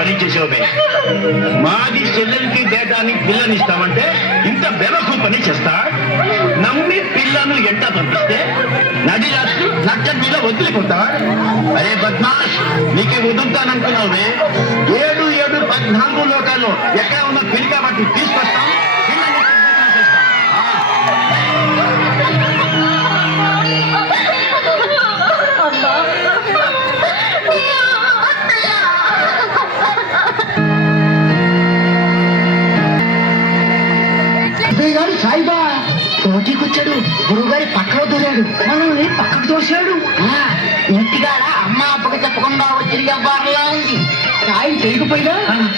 పని చేసావుమే. మాది చెల్లెలకి డేటాని పిల్లనిస్తామంటే ఇంత బెరకు పని చేస్తా. నమ్మి పిల్లను ఎంట పంపిస్తే నడి రాత్రి నచ్చ మీద వదిలిపోతా. అరే బద్మాష్, నీకు వదులుతాననుకున్నావుమే. 7-14 లోకాల్లో ఎక్కడ ఉన్న పిల్లి కాబట్టి తీసుకొస్తాం. గారు సాయిబా తోటికొచ్చాడు. గురువుగారి పక్కలో దూరాడు, మనల్ని పక్కకు తోసాడు. ఇంటికాడ అమ్మ అప్పకి చెప్పకుండా వచ్చి వ్యాపారంలా ఉంది. సాయం చేయకపోయినా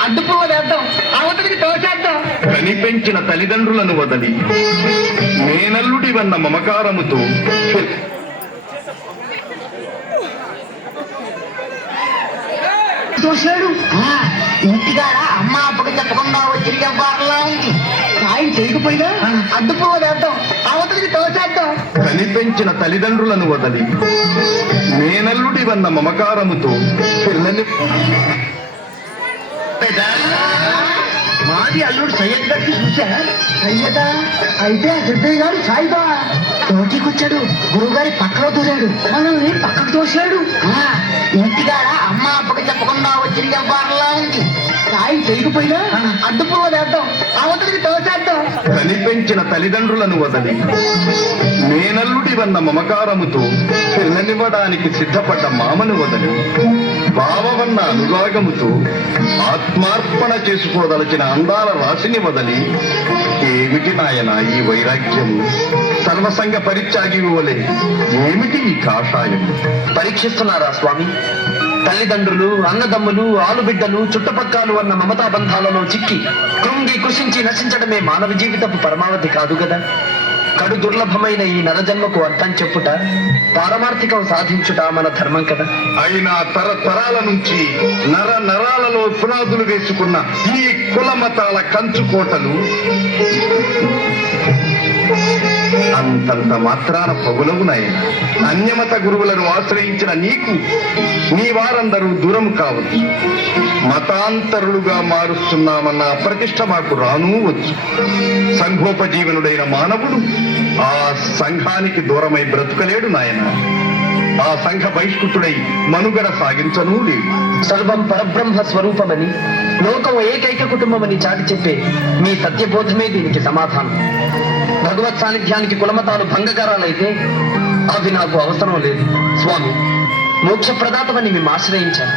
అడ్డుపోవేద్దాం, అవతలికి తోసేద్దాం. కనిపెంచిన తల్లిదండ్రులను వదలి మేనల్లుడి వన్న మమకారముతో తోసాడు. ఇంటికాడ అమ్మ అప్పకి చెప్పకుండా వచ్చి వ్యాపారంలా ఉంది. సాయం చేయకపోయినా అడ్డుపోవేద్దాం, అవతలికి తోసేద్దాం. కనిపెంచిన తల్లిదండ్రులను వదలి మేనల్లుడి వన్న మమకారముతో పిల్లని మాది అల్లుడు సయ్యద్ గారికి చూసా. సయ్యదా అయితే సిద్ధయ్య గారు సాయిబా తోటికొచ్చాడు. గురువుగారి పక్కలో దూరాడు, మనల్ని పక్కకు తోసాడు. ఇంటికాడ అమ్మ అప్పకి చెప్పకుండా వచ్చి వ్యాపారంలా ఉంది. సాయం చేయకపోయినా అడ్డుపోవేద్దాం, అవతలికి తోసేద్దాం. కనిపెంచిన తల్లిదండ్రులను వదలి మేనల్లుడి వన్న మమకారముతో పిల్లనివ్వడానికి సిద్ధపడ్డ మామను వదలి భావవన్న అనురాగముతో ఆత్మార్పణ చేసుకోదలచిన అందాల రాశిని వదలి ఏమిటి నాయన ఈ వైరాగ్యము? సర్వసంగ పరిత్యాగి వలె ఏమిటి ఈ కాషాయం? పరీక్షిస్తున్నారా స్వామి? తల్లిదండ్రులు, అన్నదమ్ములు, ఆలుబిడ్డలు, చుట్టపక్కలు అన్న మమతా బంధాలలో చిక్కి కృంగి కృషించి నశించడమే మానవ జీవితపు పరమావధి కాదు కదా. కడు దుర్లభమైన ఈ నరజన్మకు అర్థం చెప్పుట, పారమార్థికం సాధించుట మన ధర్మం కదా. అయినా తరతరాల నుంచి నర నరాలలో పునాదులు వేసుకున్న ఈ కులమతాల కంచుకోటలు అంతంత మాత్రాన పగులవు నాయన. అన్యమత గురువులను ఆశ్రయించిన నీకు నీ వారందరూ దూరం కావచ్చు. మతాంతరులుగా మారుస్తున్నామన్న అప్రతిష్ట మాకు రానూ వచ్చు. సంఘోపజీవనుడైన మానవుడు ఆ సంఘానికి దూరమై బ్రతుకలేడు నాయన. ఆ సంఘ బహిష్కృతుడై మనుగడ సాగించనూ లేడు. సర్వం పరబ్రహ్మ స్వరూపమని, లోకం ఏకైక కుటుంబమని చాటి చెప్పే మీ సత్యబోధమే దీనికి సమాధానం. భగవత్ సాన్నిధ్యానికి కులమతాలు భంగకరాలైతే అవి నాకు అవసరం లేదు స్వామి. మోక్ష ప్రదాతమని మేము ఆశ్రయించాను.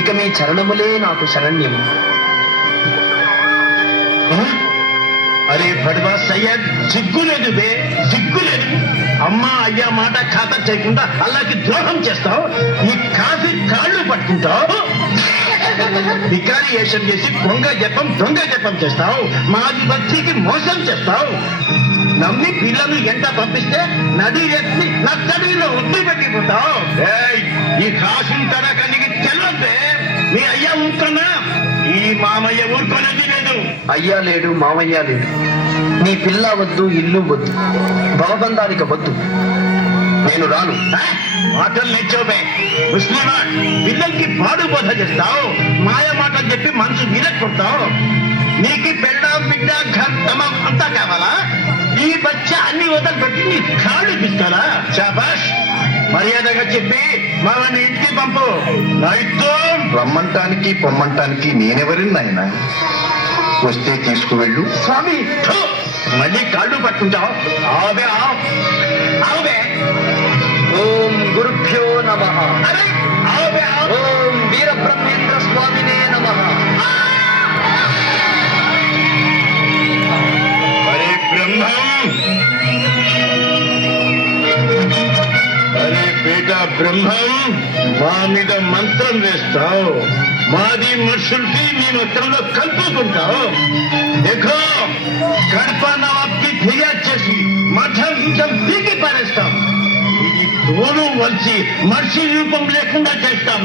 ఇక మీ చరణములే నాకు శరణ్యము. అరే భడ్వా సయ్యద్, సిగ్గులేదు బే, సిగ్గులేదు. అమ్మా అయ్యా మాట ఖాతా చేయకుండా అల్లాకి ద్రోహం చేస్తావు. ఈ కాఫీ కాళ్ళు పట్టుకుంటావు. వికారి వేషం చేసి దొంగ జపం చేస్తావు. మాది భక్తికి మోసం చేస్తావు. నమ్మి పిల్లలు ఎంత పంపిస్తే నడి ఎత్తి నచ్చడిలో ఉద్ది పెట్టిపోతావు. ఈ కాశీ తనకనికి తెలియదే. మీ అయ్యా ఊరుకున్నా, ఈ మామయ్య ఊరుకునేది లేదు. అయ్యా లేడు, మామయ్య లేడు. నీ పిల్ల వద్దు, ఇల్లు వద్దు, భవబంధానికి వద్దు. నేను రాను. మాటలు నేర్చోమే ముస్లిమా. పిల్లలకి పాడు బోధ చేస్తావు. మాయ మాటలు చెప్పి మనసు విరక్కొడతావు. నీకు పెళ్ళ బిడ్డ తమం అంతా కావాలా? ఈ బచ్చా అన్ని వదలుపెట్టి నీ కాళ్ళు పిస్తారా? శాబాష్, మర్యాదగా చెప్పి మమ్మల్ని ఇంటికి పంపు. నైతో రమ్మంటానికి పొమ్మంటానికి నేనెవరిని నాయన? వస్తే తీసుకువెళ్ళు. స్వామి, మళ్ళీ కాళ్ళు పట్టుకుంటావు. ఆవే ఆవే. ఓం గురుభ్యో నమః. అరే ఆవే. ఓం వీరబ్రహ్మేంద్ర స్వామినే నమః. అరే బ్రహ్మం, అరే బేటా బ్రహ్మం, మా మీద మంత్రం వేస్తావు. మాది మనుషులకి మీ మొత్తంలో కలుపుకుంటావు. देखो గడప నవాబ్కి ఫిర్యాదు చేసి మఠం పీకి పారేస్తాం. ఇది తోలు వచ్చి మనిషి రూపం లేకుండా చేస్తాం.